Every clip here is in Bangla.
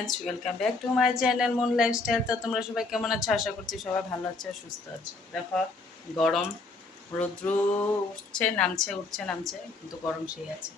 Friends, welcome back to my channel moon lifestyle. তো তোমরা সবাই কেমন আছো? আশা করছি সবাই ভালো আছো, সুস্থ আছো। দেখো গরম, রৌদ্র উঠছে নামছে, উঠছে নামছে, কিন্তু গরম সেই আছে।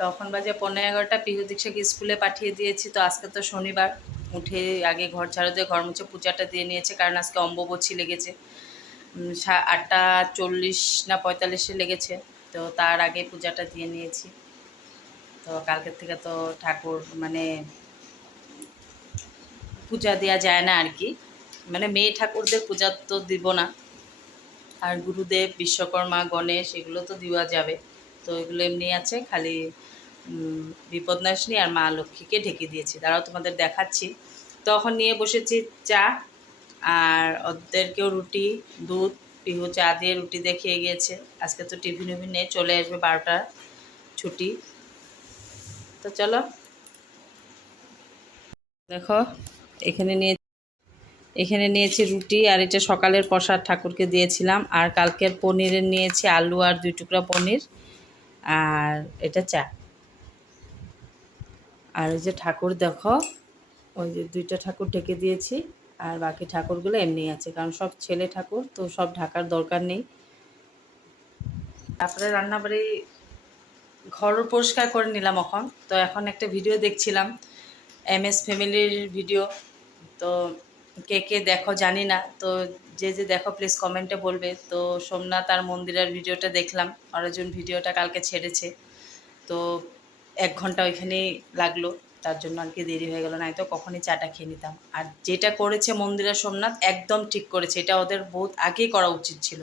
তখন বাজে 11:15। পিহু দীক্ষাকে স্কুলে পাঠিয়ে দিয়েছি। তো আজকে তো শনিবার, উঠে আগে ঘর ঝাড়ু দিয়ে ঘর মুছে পূজাটা দিয়ে নিয়েছে, কারণ আজকে অম্বুবাচী লেগেছে। 8:40 না 45-এ লেগেছে। তো তার আগে পূজাটা দিয়ে নিয়েছি। তো কালকের থেকে তো ঠাকুর মানে পূজা দেওয়া যায় না আর কি, মানে মেয়ে ঠাকুরদের পূজা তো দিব না। আর গুরুদেব, বিশ্বকর্মা, গণেশ এগুলো তো দেওয়া যাবে। তো এগুলো এমনি আছে, খালি বিপদনাশিনী আর মা লক্ষ্মীকে ঢেকে দিয়েছি। দাঁড়াও তোমাদের দেখাচ্ছি। তখন নিয়ে বসেছি চা, আর ওদেরকেও রুটি, দুধ। পিহু চা দিয়ে রুটি দিয়ে খেয়ে গিয়েছে। আজকে তো টিফিন উফিন নেই, চলে আসবে 12টা ছুটি। তো চলো দেখো, এখানে নিয়েছি রুটি, আর এটা সকালের প্রসাদ ঠাকুরকে দিয়েছিলাম। আর কালকের পনিরের নিয়েছি আলু আর 2 টুকরা পনির, আর এটা চা। আর ওই যে ঠাকুর দেখো, ওই যে 2টা ঠাকুর ঢেকে দিয়েছি, আর বাকি ঠাকুরগুলো এমনি আছে, কারণ সব ছেলে ঠাকুর তো সব ঢাকার দরকার নেই। তারপরে রান্নাবাড়ি ঘরও পরিষ্কার করে নিলাম এখন। তো এখন একটা ভিডিও দেখছিলাম, MS ফ্যামিলির ভিডিও। তো কে কে দেখো জানি না, তো যে যে দেখো প্লিজ কমেন্টে বলবে। তো সোমনাথ আর মন্দিরের ভিডিওটা দেখলাম, অর্জুন ভিডিওটা কালকে ছেড়েছে। তো 1 ঘন্টা ওইখানেই লাগলো, তার জন্য আর কি দেরি হয়ে গেল, নাই তো কখনই চাটা খেয়ে নিতাম। আর যেটা করেছে মন্দিরের সোমনাথ একদম ঠিক করেছে, এটা ওদের বহুত আগেই করা উচিত ছিল।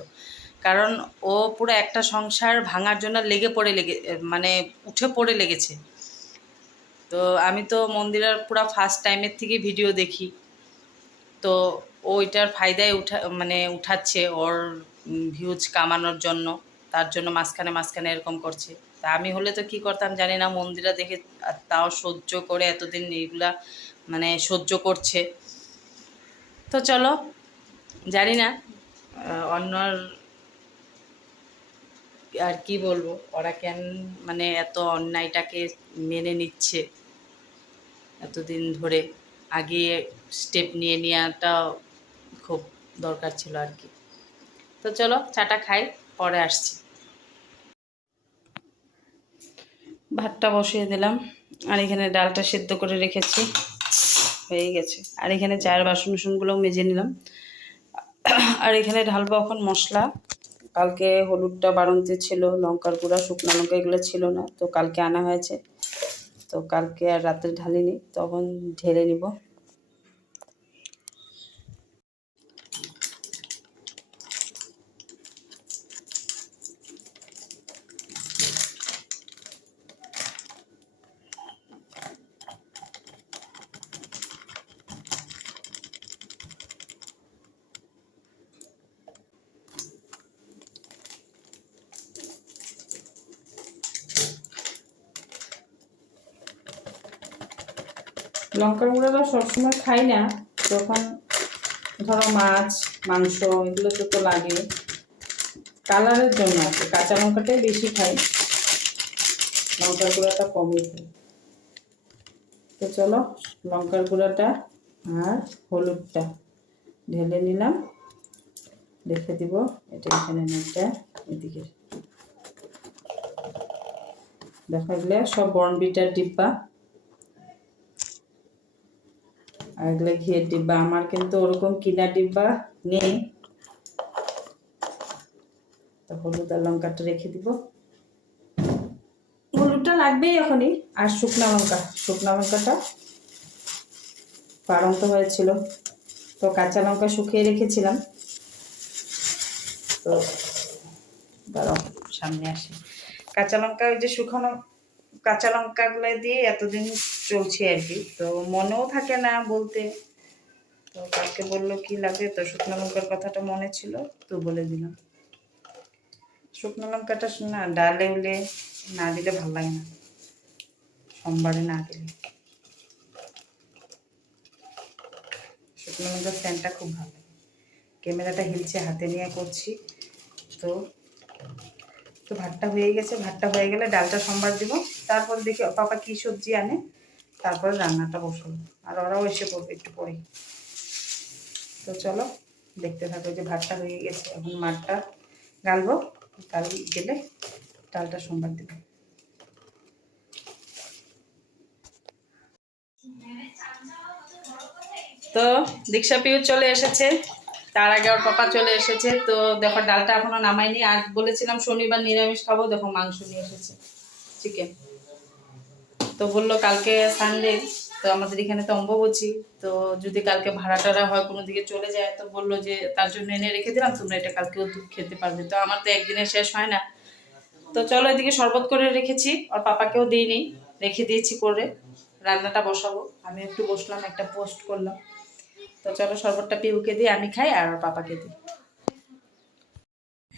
কারণ ও পুরো একটা সংসার ভাঙার জন্য মানে উঠে পড়ে লেগেছে। তো আমি তো মন্দিরের পুরো ফার্স্ট টাইমের থেকে ভিডিও দেখি। তো ও এটার ফায়দায় উঠাচ্ছে ওর ভিউজ কামানোর জন্য, তার জন্য মাঝখানে মাঝখানে এরকম করছে। তা আমি হলে তো কি করতাম জানি না, মন্দিরা দেখে আর তাও সহ্য করে এতদিন এইগুলা মানে সহ্য করছে। তো চলো, জানি না অন্যর আর কি বলবো, ওরা কেন মানে এত অন্যায়টাকে মেনে নিচ্ছে এতদিন ধরে। আগে স্টেপ নিয়ে নেওয়াটা খুব দরকার ছিল আর কি। তো চলো চাটা খাই, পরে আসছি। ভাতটা বসিয়ে দিলাম, আর এখানে ডালটা সেদ্ধ করে রেখেছি, হয়ে গেছে। আর এখানে চায়ের বাসনগুলোও মেজে নিলাম। আর এখানে ঢালবো এখন মশলা। কালকে হলুদটা বাড়ন্তি ছিল, লঙ্কার গুঁড়া, শুকনো লঙ্কা এগুলো ছিল না, তো কালকে আনা হয়েছে। তো কালকে আর রাতে ঢালিনি, তখন ঢেলে নিব। লঙ্কার গুঁড়োটা সবসময় খাই না, যখন ধরো মাছ মাংস এগুলোতে তো লাগে, কালারের জন্য আছে। কাঁচা লঙ্কাটাই বেশি খাই, লঙ্কার গুঁড়োটা কমই খাই। তো চলো লঙ্কার গুঁড়োটা আর হলুদটা ঢেলে নিলাম, রেখে দিব। এটা এখানে এটা এদিকে দেখা গেলে সব বর্নভিটার ডিব্বা, আর এগুলো ঘিয়ের ডিব্বা। আমার কিন্তু ওরকম কিনা ডিব্বা নেই। তো হলুদ আর লঙ্কাটা রেখে দিব, হলুদটা লাগবেই এখনই। আর শুকনা লঙ্কাটা বাড়ন্ত হয়েছিল, তো কাঁচা লঙ্কা শুকিয়ে রেখেছিলাম। তো দাঁড়াও সামনে আসি। কাঁচা লঙ্কা, ওই যে শুকনো কাঁচা লঙ্কাগুলো দিয়ে এতদিন চলছে আর কি, তো মনেও থাকে না বলতে। তো কালকে বললো কি লাগে, তো শুকনো লঙ্কার কথাটা মনে ছিল, তো বলে দিলাম। শুকনো লঙ্কাটা না ডালে উলে না দিলে ভালো লাগে না, সোমবারে না দিলে। শুকনো লঙ্কার স্যান্টটা খুব ভালো লাগে। ক্যামেরাটা হিলছে, হাতে নিয়ে করছি। তো তো ভাতটা হয়ে গেছে, ভাতটা হয়ে গেলে ডালটা সোমবার দিব। তারপর দেখি পাপা কি সবজি আনে, তারপরে রান্নাটা বসাবো, আর ওরাও এসে পড়বে একটু পরে। তো চলো দেখতে থাকো। যে ভাতটা হয়ে গেছে, এখন মাঠটা গালবো, গাল গেলে ডালটা সোমবার দেবো। তো দীক্ষা পিউ চলে এসেছে, তার আগে ওর পাপা চলে এসেছে। তো দেখো ডালটা এখনো নামাইনি। আর বলেছিলাম শনিবার নিরামিষ খাবো, দেখো মাংস নিয়ে এসেছে, চিকেন। তো বললো কালকে সানডে, তো আমাদের এখানে তো অম্বুবাচী, তো যদি কালকে ভাড়া টাড়া হয় কোনো দিকে চলে যায়, তো বললো যে তার জন্য এনে রেখে দিলাম, তোমরা এটা কালকেও খেতে পারবে। তো আমার তো একদিনে শেষ হয় না। তো চলো এদিকে শরবত করে রেখেছি, আর পাপাকেও দিইনি, রেখে দিয়েছি করে। রান্নাটা বসাবো, আমি একটু বসলাম, একটা পোস্ট করলাম। তো চলো শরবতটা পিউকে দিই, আমি খাই, আর ওর পাপাকে দিই।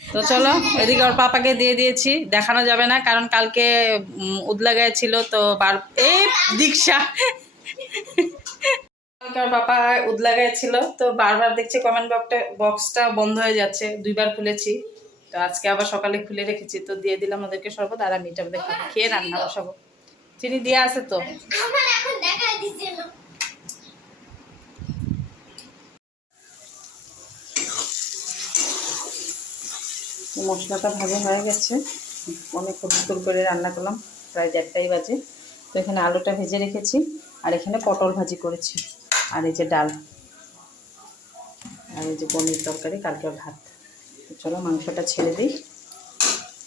তো চলো এদিকে ওর পাপাকে দিয়ে দিয়েছি, দেখানো যাবে না কারণ কালকে উদলাগায় ছিল। তো দীক্ষা কালকে ওর পাপা উদলাগায় ছিল, তো বারবার দেখছি কমেন্ট বক্সটা বন্ধ হয়ে যাচ্ছে, 2বার খুলেছি। তো আজকে আবার সকালে খুলে রেখেছি, তো দিয়ে দিলাম ওদেরকে শরবত, আর আমি এটা খেয়ে রান্না বসাবো। চিনি দিয়ে আছে তো। মশলাটা ভাজা হয়ে গেছে, অনেক কষ্ট করে রান্না করলাম, প্রায় 1টাই বাজে। তো এখানে আলুটা ভেজে রেখেছি, আর এখানে পটল ভাজি করেছি, আর এই যে ডাল, আর এই যে পনির তরকারি, কালকে ভাত। তো চলো মাংসটা ছেড়ে দিই,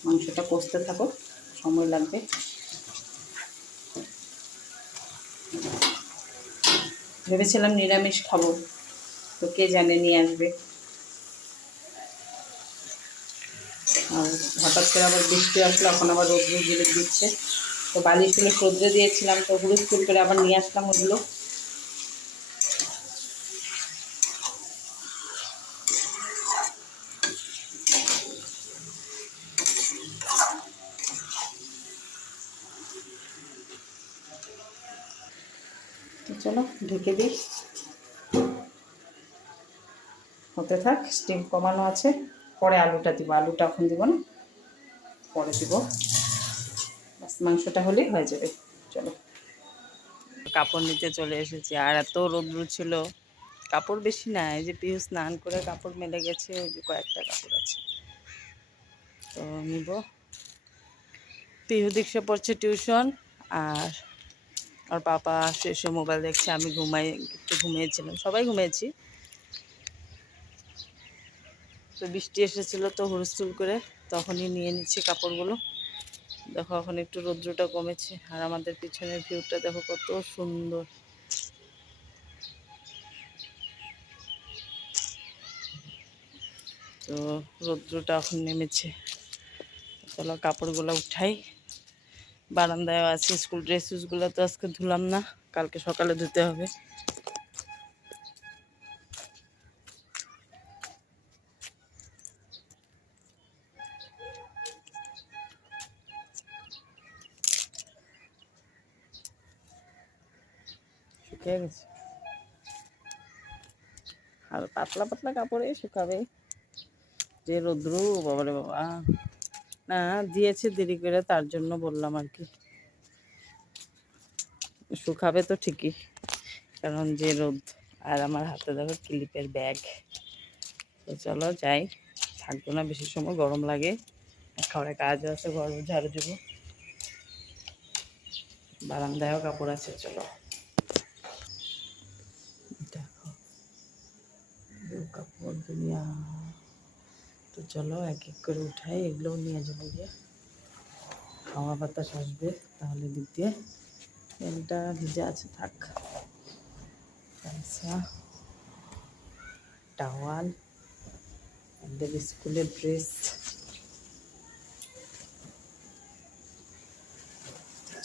মাংসটা কষতে থাকো, সময় লাগবে। ভেবেছিলাম নিরামিষ খাবো, তো কে জানে নিয়ে আসবে। আর হঠাৎ করে আবার বৃষ্টি আসলো, এখন আবার রোদ্র গিলে দিচ্ছে। তো বালিশগুলো রোদ্রে দিয়েছিলাম, তো হুড়ুস্থুল করে আবার নিয়ে আসলাম ওগুলো। তো চলো ঢেকে দিই, হতে থাক, স্টিম কমানো আছে। পরে আলুটা দিব, আলুটা এখন দিব না, পরে দিব। বাস মাংসটা হলেই হয়ে যাবে। চলো কাপড় নিতে চলে এসেছি, আর এত রৌদ্র ছিল, কাপড় বেশি না, এই যে পিউ স্নান করে কাপড় মেলে গেছে, ওই যে কয়েকটা কাপড় আছে, তো নিব। পিউ দীক্ষা পড়ছে টিউশন, আর ওর পাপা শেষে মোবাইল দেখছে, আমি একটু ঘুমিয়েছিলাম, সবাই ঘুমিয়েছি। তো বৃষ্টি এসেছিলো, তো হুড়স্থুল করে তখনই নিয়ে নিচ্ছি কাপড়গুলো। দেখো এখন একটু রৌদ্রটা কমেছে, আর আমাদের পিছনের ভিউটা দেখো কত সুন্দর। তো রৌদ্রটা এখন নেমেছে। চলো কাপড়গুলো উঠাই, বারান্দায় আছে। স্কুল ড্রেসগুলো তো আজকে ধুলাম না, কালকে সকালে ধুতে হবে। শুকিয়ে গেছে, আর পাতলা পাতলা কাপড়ে শুকাবে, যে রৌদ্র বাবারে বাবা। না দিয়েছে দেরি করে, তার জন্য বললাম আর কি, শুকাবে তো ঠিকই, কারণ যে রোদ। আর আমার হাতে দেখো ক্লিপের ব্যাগ। তো চলো যাই, থাকবো না বেশি সময়, গরম লাগে, খাওয়ার কাজ আছে, ঘর ঝাড়ু দেবো, বারান্দায়ও কাপড় আছে। চলো দেখো কাপড় দুনিয়া। তো চলো এক এক করে উঠাই, এগুলোও নিয়ে যাবো, গিয়ে হাওয়া বাতাস আসবে, তাহলে দিক দিয়ে। এটা ভিজে আছে, থাক। আচ্ছা, টাওয়াল, এদের স্কুলের ড্রেস।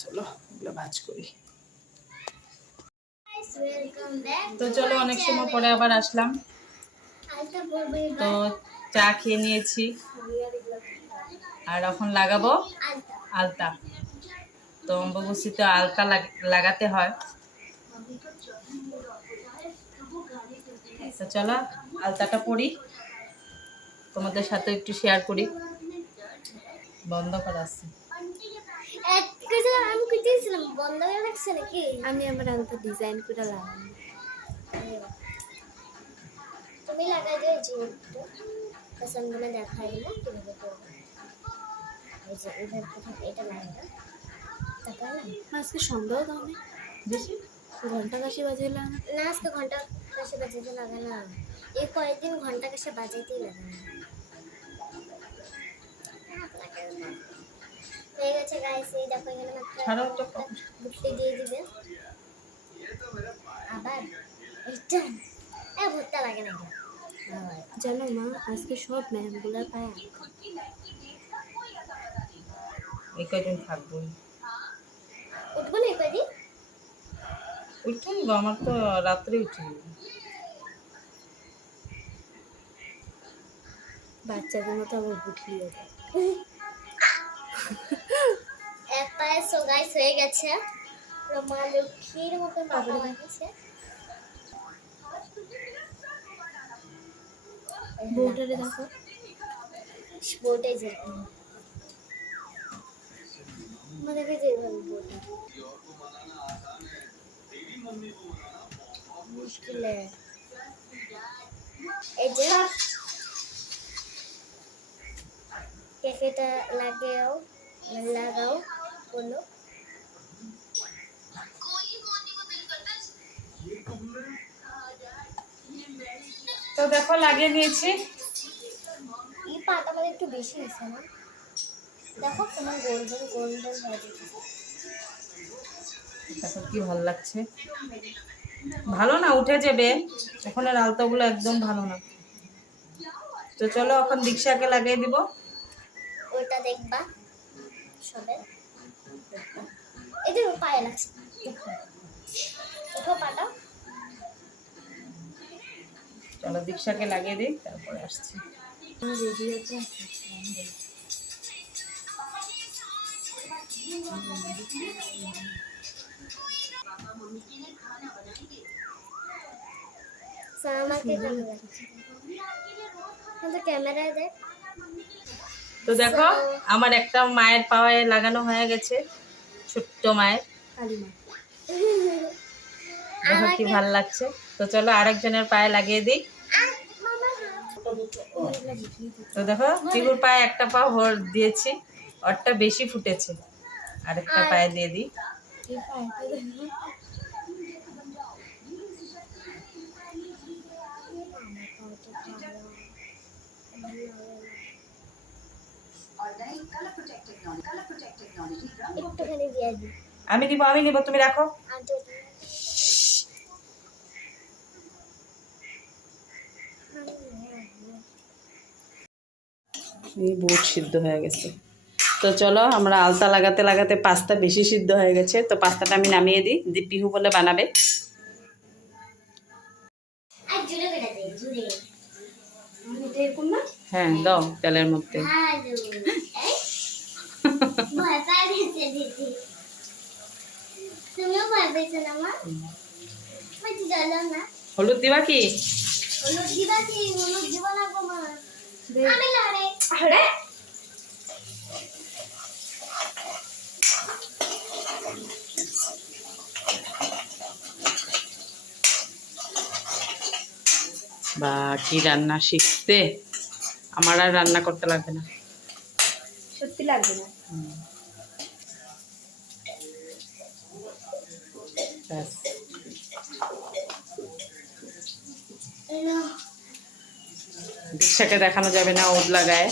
চলো এগুলো ভাজ করি। তো চলো অনেক সময় পরে আবার আসলাম, তো চা খেয়ে নিয়েছি, আর এখন লাগাবো আলতা। তো অম্বুবাচীতে আলতা লাগাতে হয়। তো চলো আলতাটা পরি, তোমাদের সাথে একটু শেয়ার করি। বন্ধ করা আছে। আমি কইতেছিলাম বন্ধ করে রাখছে নাকি আমি আমার আলতা ডিজাইন করে লাগাম তুমি লাগাই দিও যে একটু পছন্দটা দেখাই দিও কিভাবে করবে এই যে এবার প্রথম এটা লাগাই তারপর আজকে সন্দেহ দাও না বেশি ঘন্টা কাশি বাজাইলা না আজকে ঘন্টা কাশি বাজাইতে লাগে না এই কয়েকদিন ঘন্টা কাশি বাজাইতেই লাগে না হয়ে গেছে গাইস এই দেখো এখানে মাত্র বুটলি দিয়ে দিবে আবার এটা ভর্তা লাগে না জানো মা আজকে সব ম্যামগুলোর পায়ে এই কয়দিন থাকবো উঠবো না এই কয়দিন উঠে নিবো আমার তো রাত্রে উঠে বাচ্চাদের মতো আবার বুটলি এক পায়ে সো গাইস হয়ে গেছে রমা লক্ষ্মীর মতো বাবা লাগছে বোর্ডে দেখো বোর্ডে যে মানে কে যে বোর্ড মুশকিল এই যে कैफेटा लगाओ बोलो তো দেখো লাগিয়ে নিয়েছি এই পাটা মানে একটু বেশি হয়েছে না দেখো তোমার গোল্ডেন হয়ে যাচ্ছে দেখো কি ভালো লাগছে ভালো না উঠে যাবে এখন আর আলতাগুলো একদম ভালো না তো চলো এখন দীক্ষাকে লাগিয়ে দিব ওটা দেখবা সবে এই যে পায়ে লাগছে দেখো পাটা চলো দীক্ষাকে লাগিয়ে দিই তারপরে আসছি ক্যামেরায় দেখ তো দেখো আমার একটা মায়ের পায়ে লাগানো হয়ে গেছে ছোট্ট মায়ের দেখো কি ভালো লাগছে তো চলো আরেকজনের পায়ে লাগিয়ে দিই তো দেখো টিকুর পায়ে একটা পা ভর দিয়েছি ওরটা বেশি ফুটেছে আরেকটা পায়ে দিয়ে দিই আমি নিব তুমি রাখো বুট সিদ্ধ হয়ে গেছে তো চলো আমরা আলতা লাগাতে লাগাতে পাস্তা বেশি সিদ্ধ হয়ে গেছে তো পাস্তাটা আমি নামিয়ে দিই পিহু বলে বানাবে হ্যাঁ দাও তেলের মধ্যে হলুদ দিবা কি বা কি রান্না শিখতে আমার আর রান্না করতে লাগবে না সত্যি লাগবে না দীক্ষাকে দেখানো যাবে না ওদ লাগায়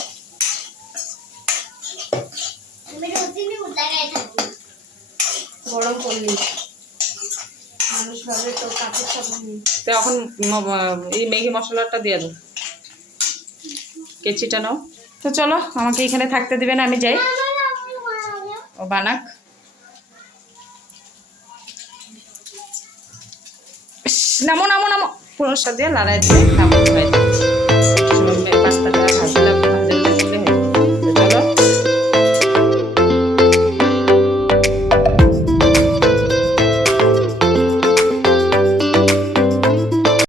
গরম করলি মানুষ ভাবে তো কাপড় সাবান তো এখন এই ম্যাগি মশলাটা দিয়ে দাও কেচিটা নাও তো চলো আমাকে এখানে থাকতে দিবে না আমি যাই ও বানাক নামো নামো নামো পুরো সাথে লড়াই দিয়ে নামো